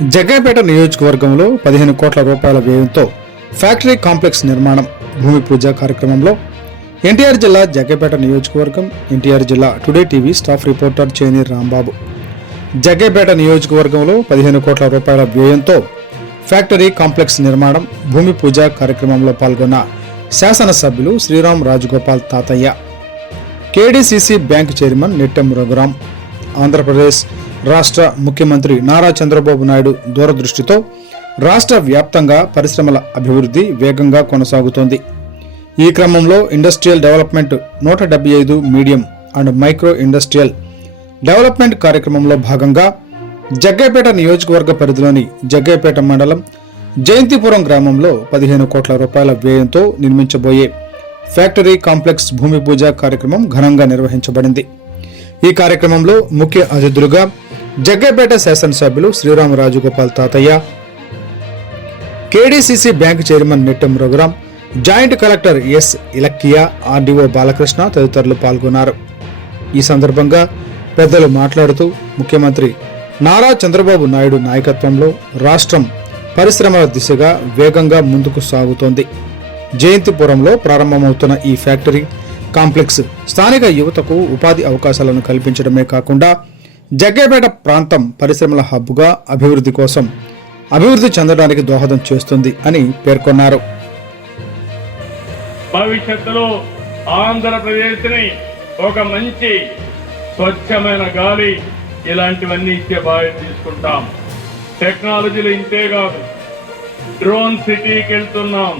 జగ్గాపేట నియోజకవర్గంలో పదిహేను కోట్ల రూపాయల వ్యయంతో ఫ్యాక్టరీ కాంప్లెక్స్ నిర్మాణం భూమి పూజ కార్యక్రమంలో ఎన్టీఆర్ జిల్లా జగ్గపేట నియోజకవర్గం ఎన్టీఆర్ జిల్లా today TV staff reporter Cheni Rambabu. Jaggapeta నియోజకవర్గంలో పదిహేను కోట్ల రూపాయల వ్యయంతో ఫ్యాక్టరీ కాంప్లెక్స్ నిర్మాణం భూమి పూజ కార్యక్రమంలో పాల్గొన్న శాసనసభ్యులు Sriram Rajagopal Tatayya. KDCC bank chairman Nittem Raghuram Andhra Pradesh రాష్ట్ర ముఖ్యమంత్రి నారా చంద్రబాబు నాయుడు దూరదృష్టితో రాష్ట్ర వ్యాప్తంగా పరిశ్రమల అభివృద్ధి వేగంగా కొనసాగుతోంది. ఈ క్రమంలో ఇండస్ట్రియల్ డెవలప్మెంట్ నూట డెబ్బై ఐదు medium and micro industrial development కార్యక్రమంలో భాగంగా జగ్గైపేట నియోజకవర్గ పరిధిలోని జగ్గైపేట మండలం జయంతిపురం గ్రామంలో పదిహేను కోట్ల రూపాయల వ్యయంతో నిర్మించబోయే ఫ్యాక్టరీ కాంప్లెక్స్ భూమి పూజ కార్యక్రమం ఘనంగా నిర్వహించబడింది. ఈ కార్యక్రమంలో ముఖ్య అతిథులుగా జగ్గపేట శాసనసభ్యులు Srirama Rajagopal Tatayya KDCC bank chairman Nittam Raghuram joint collector S Ilakkiya RDO Balakrishna తదితరులు పాల్గొన్నారు. ఈ సందర్భంగా పెద్దలు మాట్లాడుతూ ముఖ్యమంత్రి నారా చంద్రబాబు నాయుడు నాయకత్వంలో రాష్ట్రం పరిశ్రమల దిశగా వేగంగా ముందుకు సాగుతోంది. జయంతిపురంలో ప్రారంభమవుతున్న ఈ ఫ్యాక్టరీ కాంప్లెక్స్. స్థానిక యువతకు ఉపాధి అవకాశాలను కల్పించడమే కాకుండా జగ్గేపేట ప్రాంతం పరిశ్రమల హబ్గా అభివృద్ధి కోసం అభివృద్ధి చెందడానికి దోహదం చేస్తుంది అని పేర్కొన్నారు. భవిష్యత్తులో ఆంధ్రప్రదేశ్ని ఒక మంచి స్వచ్ఛమైన గాలి ఇలాంటివన్నీ ఇచ్చే బాధ్యత తీసుకుంటాం. టెక్నాలజీలు ఇంతే కాదు. డ్రోన్ సిటీకి వెళ్తున్నాం.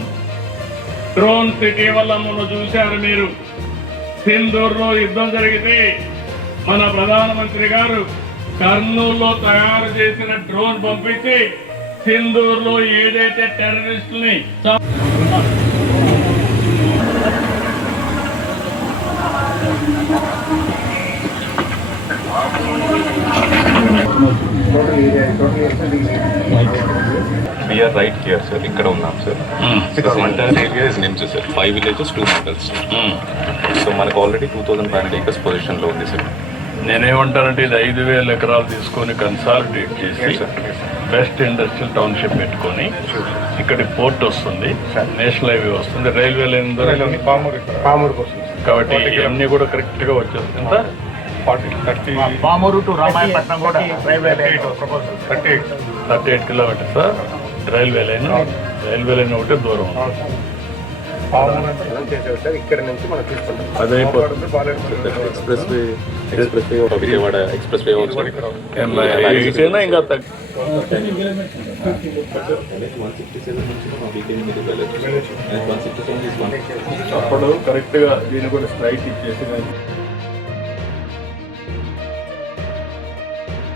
డ్రోన్ సిటీ వల్ల మొన్న చూశారు మీరు. సింధూర్లో యుద్ధం జరిగితే మన ప్రధానమంత్రి గారు కర్నూలులో తయారు చేసిన డ్రోన్ పంపించి సింధూర్లో ఏదైతే టెర్రరిస్టుల్ని చంప- వీఆర్ రైట్ హియర్ సార్ ఇక్కడ ఉన్నాం sir entire area is NIMZ sir five villages two mandals so మనకు already two thousand five hundred acres పొజిషన్లో ఉంది సార్ నేనేమంటానంటే ఇది ఐదు వేల ఎకరాలు తీసుకొని కన్సాలిడేట్ చేసి. బెస్ట్ ఇండస్ట్రియల్ టౌన్షిప్ పెట్టుకొని ఇక్కడ పోర్ట్ వస్తుంది నేషనల్ హైవే వస్తుంది. రైల్వే లైన్ దొరకదు. కాబట్టి ఇవన్నీ కూడా కరెక్ట్గా వచ్చేస్తుంది. పామూరు టు రామాయపట్నం కూడా railway line. Proposal thirty eight. Kilometres railway line. Railway line ఒకటే దూరం. ఉంది. ఇక్కడ నుంచి మనం తీసుకుంటాం అదే అయిపోతుంది expressway expressway Vijayawada expressway ఇంకా అప్పుడు కరెక్ట్గా దీన్ని కూడా స్ట్రైట్ ఇచ్చేసి